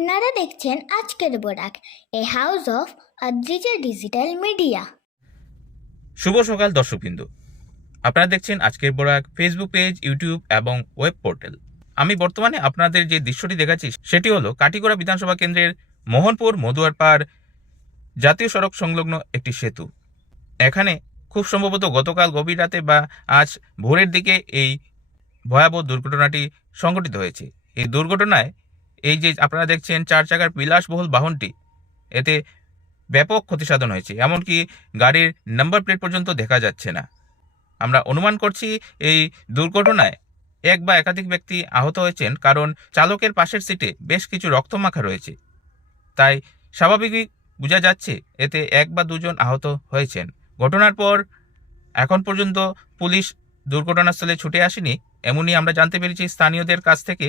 আপনারা দেখছেন আজকের Barak, a house of Adrija digital media শুভ সকাল দর্শকবৃন্দ। আপনারা দেখছেন আজকের বরাক ফেসবুক পেজ ইউটিউব এবং ওয়েব পোর্টাল আমি বর্তমানে আপনাদের যে দৃশ্যটি দেখাচ্ছি, সেটি হলো কাটিগড়া বিধানসভা কেন্দ্রের মোহনপুর মধুয়ারপাড় জাতীয় সড়ক সংলগ্ন একটি সেতু। এখানে খুব সম্ভবত গতকাল গভীর রাতে বা আজ ভোরের দিকে এই ভয়াবহ দুর্ঘটনাটি সংঘটিত হয়েছে। এই দুর্ঘটনায় এই যে আপনারা দেখছেন চার চাকার বিলাসবহুল বাহনটি, এতে ব্যাপক ক্ষতিসাধন হয়েছে, এমনকি গাড়ির নাম্বার প্লেট পর্যন্ত দেখা যাচ্ছে না। আমরা অনুমান করছি এই দুর্ঘটনায় এক বা একাধিক ব্যক্তি আহত হয়েছেন, কারণ চালকের পাশের সিটে বেশ কিছু রক্তমাখা রয়েছে। তাই স্বাভাবিকই বোঝা যাচ্ছে, এতে এক বা দুজন আহত হয়েছেন। ঘটনার পর এখন পর্যন্ত পুলিশ দুর্ঘটনাস্থলে ছুটে আসেনি, এমনই আমরা জানতে পেরেছি স্থানীয়দের কাছ থেকে।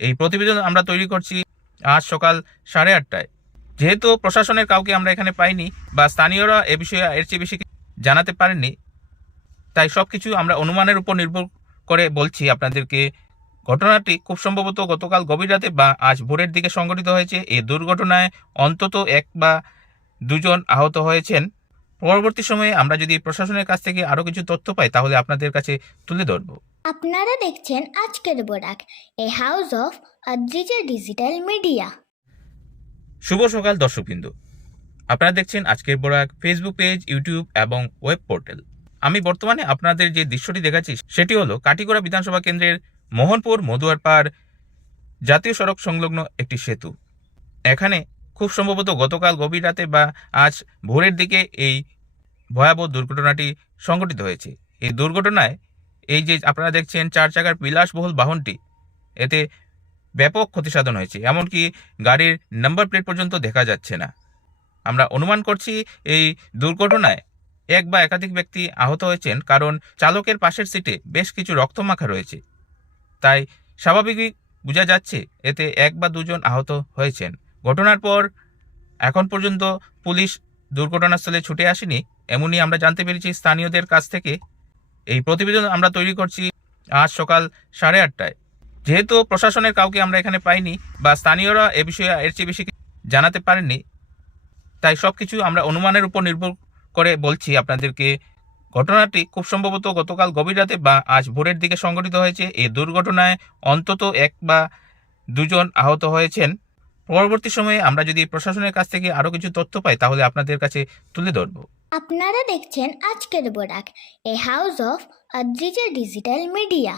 এই প্রতিবেদন আমরা তৈরি করছি আজ সকাল সাড়ে আটটায়। যেহেতু প্রশাসনের কাউকে আমরা এখানে পাইনি বা স্থানীয়রা এ বিষয়ে এর চেয়ে বেশি জানাতে পারেননি, তাই সব কিছু আমরা অনুমানের উপর নির্ভর করে বলছি আপনাদেরকে। ঘটনাটি খুব সম্ভবত গতকাল গভীর রাতে বা আজ ভোরের দিকে সংঘটিত হয়েছে। এই দুর্ঘটনায় অন্তত এক বা দুজন আহত হয়েছেন। পরবর্তী সময়ে আমরা যদি প্রশাসনের কাছ থেকে আরও কিছু তথ্য পাই, তাহলে আপনাদের কাছে তুলে ধরবো। আপনারা দেখছেন আজকের Barak, a house of Adrija digital media শুভ সকাল দর্শকবৃন্দ। আপনারা দেখছেন আজকের বরাক ফেসবুক পেজ ইউটিউব এবং ওয়েব পোর্টাল আমি বর্তমানে আপনাদের যে দৃশ্যটি দেখাচ্ছি, সেটি হলো কাটিগড়া বিধানসভা কেন্দ্রের মোহনপুর মধুয়ারপাড় জাতীয় সড়ক সংলগ্ন একটি সেতু। এখানে খুব সম্ভবত গতকাল গভীর রাতে বা আজ ভোরের দিকে এই ভয়াবহ দুর্ঘটনাটি সংঘটিত হয়েছে। এই দুর্ঘটনায় এই যে আপনারা দেখছেন চার চাকার বিলাসবহুল বাহনটি, এতে ব্যাপক ক্ষতিসাধন হয়েছে, এমনকি গাড়ির নাম্বার প্লেট পর্যন্ত দেখা যাচ্ছে না। আমরা অনুমান করছি এই দুর্ঘটনায় এক বা একাধিক ব্যক্তি আহত হয়েছেন, কারণ চালকের পাশের সিটে বেশ কিছু রক্তমাখা রয়েছে। তাই স্বাভাবিকই বোঝা যাচ্ছে এতে এক বা দুজন আহত হয়েছেন। ঘটনার পর এখন পর্যন্ত পুলিশ দুর্ঘটনাস্থলে ছুটে আসেনি, এমনই আমরা জানতে পেরেছি স্থানীয়দের কাছ থেকে। এই প্রতিবেদন আমরা তৈরি করছি আজ সকাল সাড়ে আটটায়। যেহেতু প্রশাসনের কাউকে আমরা এখানে পাইনি বা স্থানীয়রা এ বিষয়ে এর চেয়ে বেশি জানাতে পারেননি, তাই সব কিছু আমরা অনুমানের উপর নির্ভর করে বলছি আপনাদেরকে। ঘটনাটি খুব সম্ভবত গতকাল গভীর রাতে বা আজ ভোরের দিকে সংঘটিত হয়েছে। এই দুর্ঘটনায় অন্তত এক বা দুজন আহত হয়েছেন। পরবর্তী সময়ে আমরা যদি প্রশাসনের কাছ থেকে আরও কিছু তথ্য পাই, তাহলে আপনাদের কাছে তুলে ধরব। আপনারা দেখছেন আজকের Barak, a house of Adrija digital media.